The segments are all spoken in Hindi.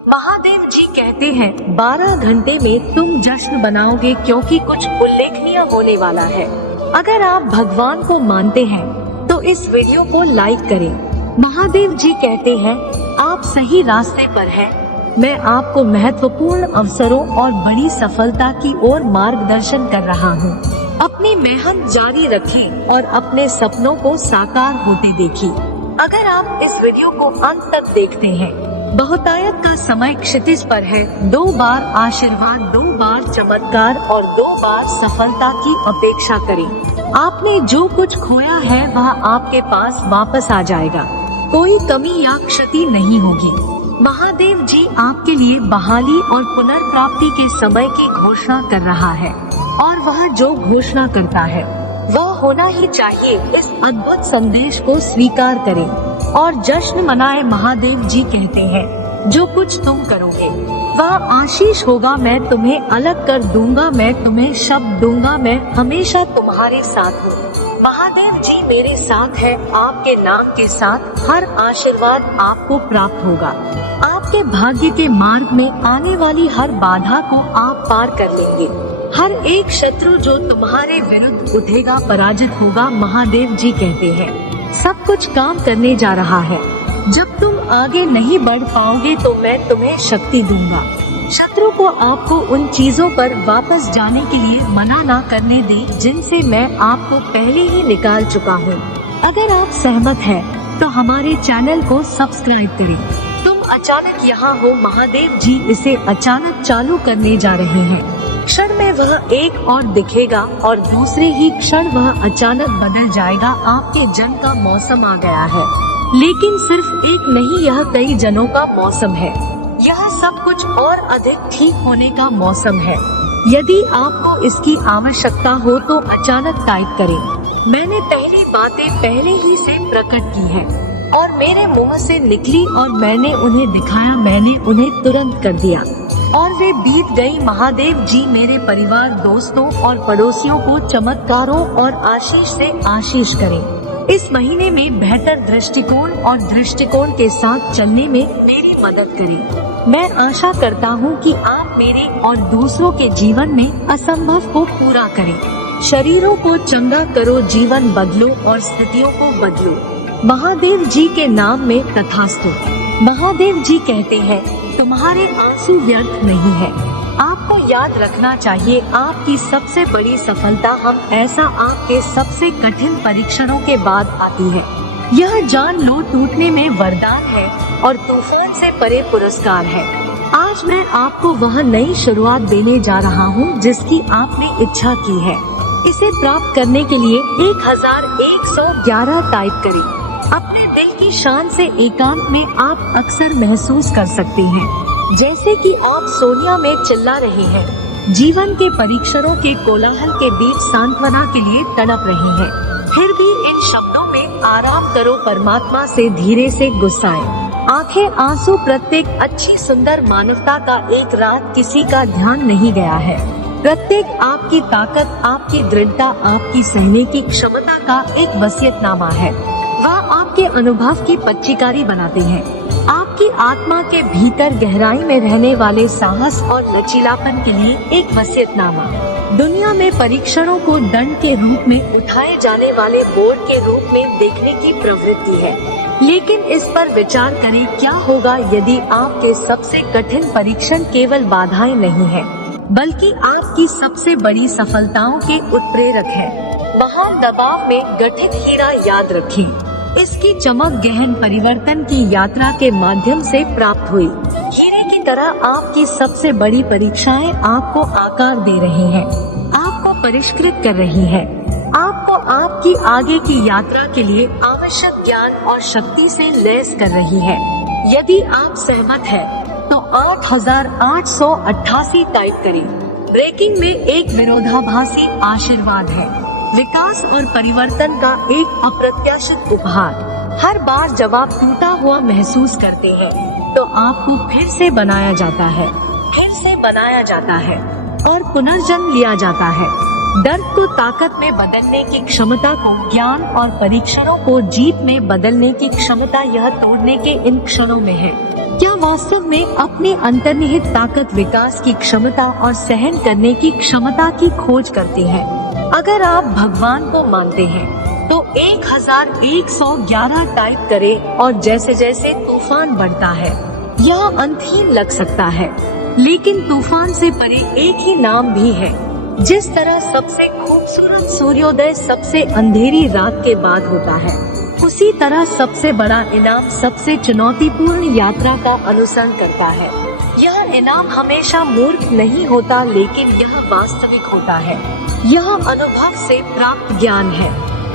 महादेव जी कहते हैं 12 घंटे में तुम जश्न बनाओगे क्योंकि कुछ उल्लेखनीय होने वाला है। अगर आप भगवान को मानते हैं तो इस वीडियो को लाइक करें। महादेव जी कहते हैं आप सही रास्ते पर हैं। मैं आपको महत्वपूर्ण अवसरों और बड़ी सफलता की ओर मार्गदर्शन कर रहा हूँ। अपनी मेहनत जारी रखें और अपने सपनों को साकार होते देखिए। अगर आप इस वीडियो को अंत तक देखते हैं, बहुतायत का समय क्षितिज पर है। 2 बार आशीर्वाद, 2 बार चमत्कार और 2 बार सफलता की अपेक्षा करें। आपने जो कुछ खोया है वह आपके पास वापस आ जाएगा। कोई कमी या क्षति नहीं होगी। महादेव जी आपके लिए बहाली और पुनर्प्राप्ति के समय की घोषणा कर रहा है और वह जो घोषणा करता है वह होना ही चाहिए। इस अद्भुत संदेश को स्वीकार करें और जश्न मनाएं। महादेव जी कहते हैं जो कुछ तुम करोगे वह आशीष होगा। मैं तुम्हें अलग कर दूंगा, मैं तुम्हें शब्द दूंगा, मैं हमेशा तुम्हारे साथ हूँ। महादेव जी मेरे साथ है। आपके नाम के साथ हर आशीर्वाद आपको प्राप्त होगा। आपके भाग्य के मार्ग में आने वाली हर बाधा को आप पार कर लेंगे। हर एक शत्रु जो तुम्हारे विरुद्ध उठेगा पराजित होगा। महादेव जी कहते हैं सब कुछ काम करने जा रहा है। जब तुम आगे नहीं बढ़ पाओगे तो मैं तुम्हें शक्ति दूंगा। शत्रु को आपको उन चीजों पर वापस जाने के लिए मना ना करने दे जिनसे मैं आपको पहले ही निकाल चुका हूँ। अगर आप सहमत हैं तो हमारे चैनल को सब्सक्राइब करें। तुम अचानक यहाँ हो। महादेव जी इसे अचानक चालू करने जा रहे हैं। क्षण में वह एक और दिखेगा और दूसरे ही क्षण वह अचानक बदल जाएगा। आपके जन का मौसम आ गया है, लेकिन सिर्फ एक नहीं, यह कई जनों का मौसम है। यह सब कुछ और अधिक ठीक होने का मौसम है। यदि आपको इसकी आवश्यकता हो तो अचानक टाइप करें। मैंने पहली बातें पहले ही से प्रकट की है और मेरे मुंह से निकली और मैंने उन्हें दिखाया। मैंने उन्हें तुरंत कर दिया और वे बीत गई। महादेव जी मेरे परिवार, दोस्तों और पड़ोसियों को चमत्कारों और आशीष से आशीष करें। इस महीने में बेहतर दृष्टिकोण के साथ चलने में मेरी मदद करें। मैं आशा करता हूँ कि आप मेरे और दूसरों के जीवन में असंभव को पूरा करें। शरीरों को चंगा करो, जीवन बदलो और स्थितियों को बदलो। महादेव जी के नाम में तथास्तु। महादेव जी कहते हैं तुम्हारे आंसू व्यर्थ नहीं है। आपको याद रखना चाहिए आपकी सबसे बड़ी सफलता आपके सबसे कठिन परीक्षणों के बाद आती है। यह जान लो टूटने में वरदान है और तूफान से परे पुरस्कार है। आज मैं आपको वह नई शुरुआत देने जा रहा हूँ जिसकी आपने इच्छा की है। इसे प्राप्त करने के लिए 1111 टाइप करें। अपने दिल की शान से एकांत में आप अक्सर महसूस कर सकते हैं जैसे कि आप सोनिया में चिल्ला रहे हैं। जीवन के परीक्षणों के कोलाहल के बीच सांत्वना के लिए तड़प रहे हैं। फिर भी इन शब्दों में आराम करो, परमात्मा से धीरे से गुस्साएं। आंखें आंसू, प्रत्येक अच्छी सुंदर मानवता का एक रात किसी का ध्यान नहीं गया है। प्रत्येक आपकी ताकत, आपकी दृढ़ता, आपकी सहने की क्षमता का एक वसीयतनामा है। वह आपके अनुभव की पच्चीकारी बनाते हैं। आपकी आत्मा के भीतर गहराई में रहने वाले साहस और लचीलापन के लिए एक वसीयतनामा। दुनिया में परीक्षणों को दंड के रूप में उठाए जाने वाले बोझ के रूप में देखने की प्रवृत्ति है, लेकिन इस पर विचार करें क्या होगा यदि आपके सबसे कठिन परीक्षण केवल बाधाएं नहीं है बल्कि आपकी सबसे बड़ी सफलताओं के उत्प्रेरक है। महान दबाव में गठित हीरा याद रखें। इसकी चमक गहन परिवर्तन की यात्रा के माध्यम से प्राप्त हुई। हीरे की तरह आपकी सबसे बड़ी परीक्षाएं आपको आकार दे रही हैं, आपको परिष्कृत कर रही हैं, आपको आपकी आगे की यात्रा के लिए आवश्यक ज्ञान और शक्ति से लैस कर रही है। यदि आप सहमत हैं, तो 8888 टाइप करें। ब्रेकिंग में एक विरोधाभासी आशीर्वाद है, विकास और परिवर्तन का एक अप्रत्याशित उपहार। हर बार जब आप टूटा हुआ महसूस करते हैं तो आपको फिर से बनाया जाता है, फिर से बनाया जाता है और पुनर्जन्म लिया जाता है। दर्द को ताकत में बदलने की क्षमता को, ज्ञान और परीक्षणों को जीत में बदलने की क्षमता यह तोड़ने के इन क्षणों में है। क्या वास्तव में अपने अंतर्निहित ताकत, विकास की क्षमता और सहन करने की क्षमता की खोज करती है। अगर आप भगवान को मानते हैं तो 1111 टाइप करें और जैसे जैसे तूफान बढ़ता है यह अंतहीन लग सकता है, लेकिन तूफान से परे एक ही नाम भी है। जिस तरह सबसे खूबसूरत सूर्योदय सबसे अंधेरी रात के बाद होता है, उसी तरह सबसे बड़ा इनाम सबसे चुनौतीपूर्ण यात्रा का अनुसरण करता है। यह इनाम हमेशा मूर्ख नहीं होता, लेकिन यह वास्तविक होता है। यह अनुभव से प्राप्त ज्ञान है,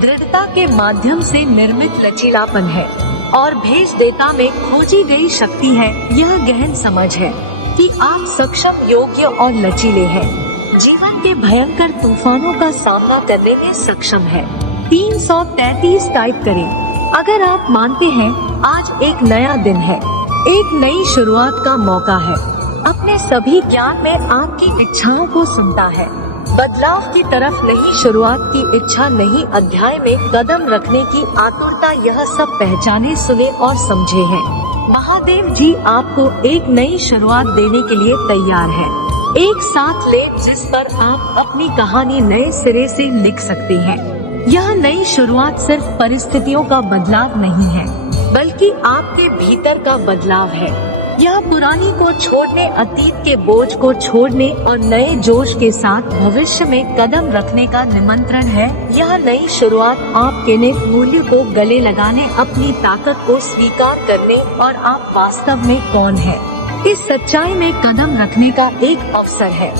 दृढ़ता के माध्यम से निर्मित लचीलापन है और भेज देता में खोजी गई शक्ति है। यह गहन समझ है कि आप सक्षम, योग्य और लचीले हैं, जीवन के भयंकर तूफानों का सामना करने में सक्षम है। 333 टाइप करें। अगर आप मानते हैं आज एक नया दिन है, एक नई शुरुआत का मौका है, अपने सभी ज्ञान में आपकी इच्छाओं को सुनता है, बदलाव की तरफ नहीं, शुरुआत की इच्छा नहीं, अध्याय में कदम रखने की आतुरता, यह सब पहचाने, सुने और समझे हैं। महादेव जी आपको एक नई शुरुआत देने के लिए तैयार है। एक साथ ले जिस पर आप अपनी कहानी नए सिरे से लिख सकते हैं। यह नई शुरुआत सिर्फ परिस्थितियों का बदलाव नहीं है, बल्कि आपके भीतर का बदलाव है। यह पुरानी को छोड़ने, अतीत के बोझ को छोड़ने और नए जोश के साथ भविष्य में कदम रखने का निमंत्रण है। यह नई शुरुआत आपके निहित मूल्य को गले लगाने, अपनी ताकत को स्वीकार करने और आप वास्तव में कौन है, इस सच्चाई में कदम रखने का एक अवसर है।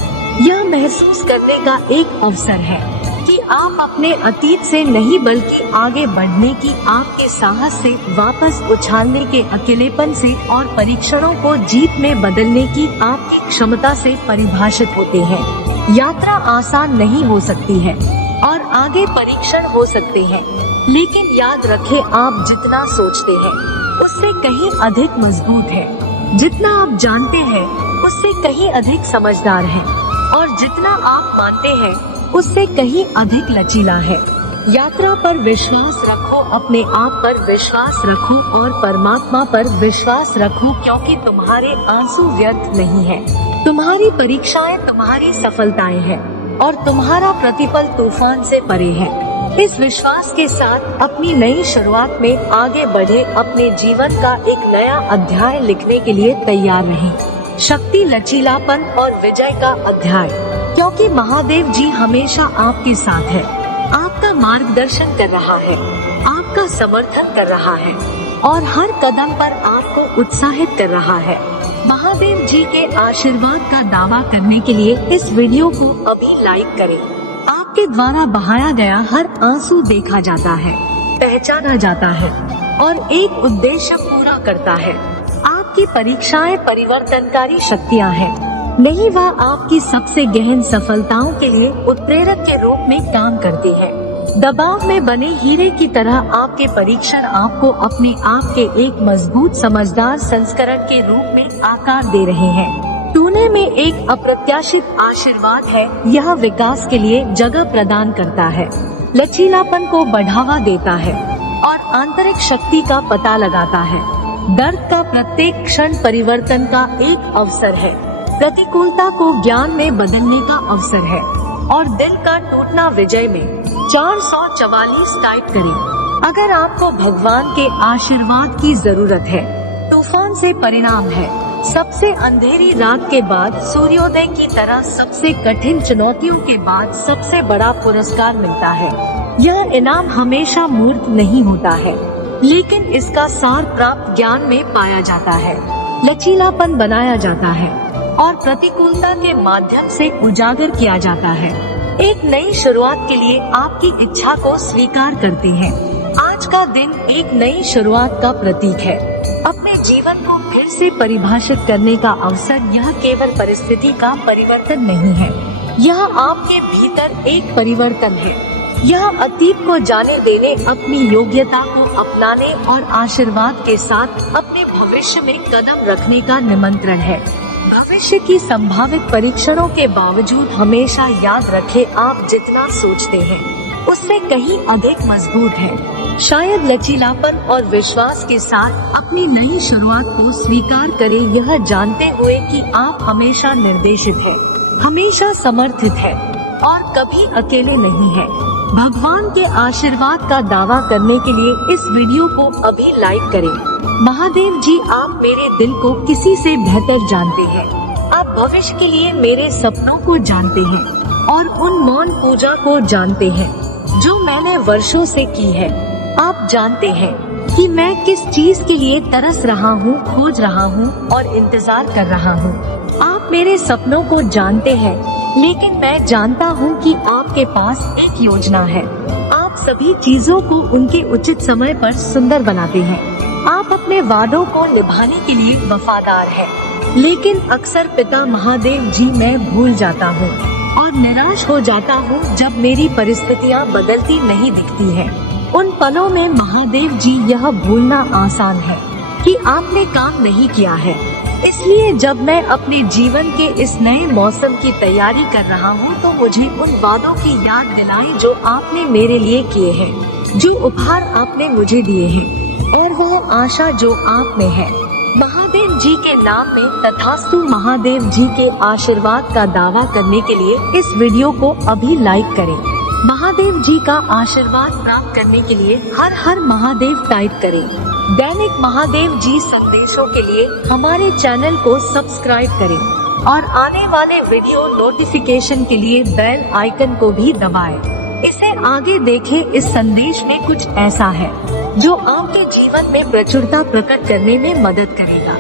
यह महसूस करने का एक अवसर है कि आप अपने अतीत से नहीं, बल्कि आगे बढ़ने की आपके साहस से, वापस उछालने के अकेलेपन से और परीक्षणों को जीत में बदलने की आपकी क्षमता से परिभाषित होते हैं। यात्रा आसान नहीं हो सकती है और आगे परीक्षण हो सकते हैं, लेकिन याद रखें, आप जितना सोचते हैं उससे कहीं अधिक मजबूत है, जितना आप जानते हैं उससे कहीं अधिक समझदार है और जितना आप मानते हैं उससे कहीं अधिक लचीला है। यात्रा पर विश्वास रखो, अपने आप पर विश्वास रखो और परमात्मा पर विश्वास रखो, क्योंकि तुम्हारे आंसू व्यर्थ नहीं है, तुम्हारी परीक्षाएं तुम्हारी सफलताएं हैं और तुम्हारा प्रतिफल तूफान से परे है। इस विश्वास के साथ अपनी नई शुरुआत में आगे बढ़े, अपने जीवन का एक नया अध्याय लिखने के लिए तैयार रहें। शक्ति, लचीलापन और विजय का अध्याय, क्योंकि महादेव जी हमेशा आपके साथ है, आपका मार्गदर्शन कर रहा है, आपका समर्थन कर रहा है और हर कदम पर आपको उत्साहित कर रहा है। महादेव जी के आशीर्वाद का दावा करने के लिए इस वीडियो को अभी लाइक करें। आपके द्वारा बहाया गया हर आंसू देखा जाता है, पहचाना जाता है और एक उद्देश्य पूरा करता है। आपकी परीक्षाएं परिवर्तनकारी शक्तियां हैं, नहीं, वह आपकी सबसे गहन सफलताओं के लिए उत्प्रेरक के रूप में काम करती है। दबाव में बने हीरे की तरह आपके परीक्षण आपको अपने आप के एक मजबूत, समझदार संस्करण के रूप में आकार दे रहे हैं। टूने में एक अप्रत्याशित आशीर्वाद है, यह विकास के लिए जगह प्रदान करता है, लचीलापन को बढ़ावा देता है और आंतरिक शक्ति का पता लगाता है। दर्द का प्रत्येक क्षण परिवर्तन का एक अवसर है, प्रतिकूलता को ज्ञान में बदलने का अवसर है और दिल का टूटना विजय में। 444 टाइप करें। अगर आपको भगवान के आशीर्वाद की जरूरत है, तूफान से परिणाम है, सबसे अंधेरी रात के बाद सूर्योदय की तरह सबसे कठिन चुनौतियों के बाद सबसे बड़ा पुरस्कार मिलता है। यह इनाम हमेशा मूर्त नहीं होता है, लेकिन इसका सार प्राप्त ज्ञान में पाया जाता है, लचीलापन बनाया जाता है और प्रतिकूलता के माध्यम से उजागर किया जाता है। एक नई शुरुआत के लिए आपकी इच्छा को स्वीकार करते हैं। आज का दिन एक नई शुरुआत का प्रतीक है, अपने जीवन को फिर से परिभाषित करने का अवसर। यह केवल परिस्थिति का परिवर्तन नहीं है, यह आपके भीतर एक परिवर्तन है। यह अतीत को जाने देने, अपनी योग्यता को अपनाने और आशीर्वाद के साथ अपने भविष्य में कदम रखने का निमंत्रण है। भविष्य की संभावित परीक्षणों के बावजूद हमेशा याद रखें, आप जितना सोचते हैं उससे कहीं अधिक मजबूत है। शायद लचीलापन और विश्वास के साथ अपनी नई शुरुआत को स्वीकार करें, यह जानते हुए कि आप हमेशा निर्देशित है, हमेशा समर्थित है और कभी अकेले नहीं है। भगवान के आशीर्वाद का दावा करने के लिए इस वीडियो को अभी लाइक करें। महादेव जी, आप मेरे दिल को किसी से बेहतर जानते हैं। आप भविष्य के लिए मेरे सपनों को जानते हैं और उन मौन पूजा को जानते हैं जो मैंने वर्षों से की है। आप जानते हैं कि मैं किस चीज के लिए तरस रहा हूँ, खोज रहा हूँ और इंतजार कर रहा हूँ। आप मेरे सपनों को जानते हैं, लेकिन मैं जानता हूँ कि आपके पास एक योजना है। आप सभी चीजों को उनके उचित समय पर सुंदर बनाते हैं। आप अपने वादों को निभाने के लिए वफादार हैं, लेकिन अक्सर पिता महादेव जी मैं भूल जाता हूँ और निराश हो जाता हूँ जब मेरी परिस्थितियाँ बदलती नहीं दिखती है। उन पलों में महादेव जी यह भूलना आसान है कि आपने काम नहीं किया है। इसलिए जब मैं अपने जीवन के इस नए मौसम की तैयारी कर रहा हूँ तो मुझे उन वादों की याद दिलाई जो आपने मेरे लिए किए हैं, जो उपहार आपने मुझे दिए हैं और वह आशा जो आप में है। महादेव जी के नाम में तथास्तु। महादेव जी के आशीर्वाद का दावा करने के लिए इस वीडियो को अभी लाइक करें। महादेव जी का आशीर्वाद प्राप्त करने के लिए हर हर महादेव टाइप करें। दैनिक महादेव जी संदेशों के लिए हमारे चैनल को सब्सक्राइब करें और आने वाले वीडियो नोटिफिकेशन के लिए बेल आइकन को भी दबाएं। इसे आगे देखें। इस संदेश में कुछ ऐसा है जो आपके जीवन में प्रचुरता प्रकट करने में मदद करेगा।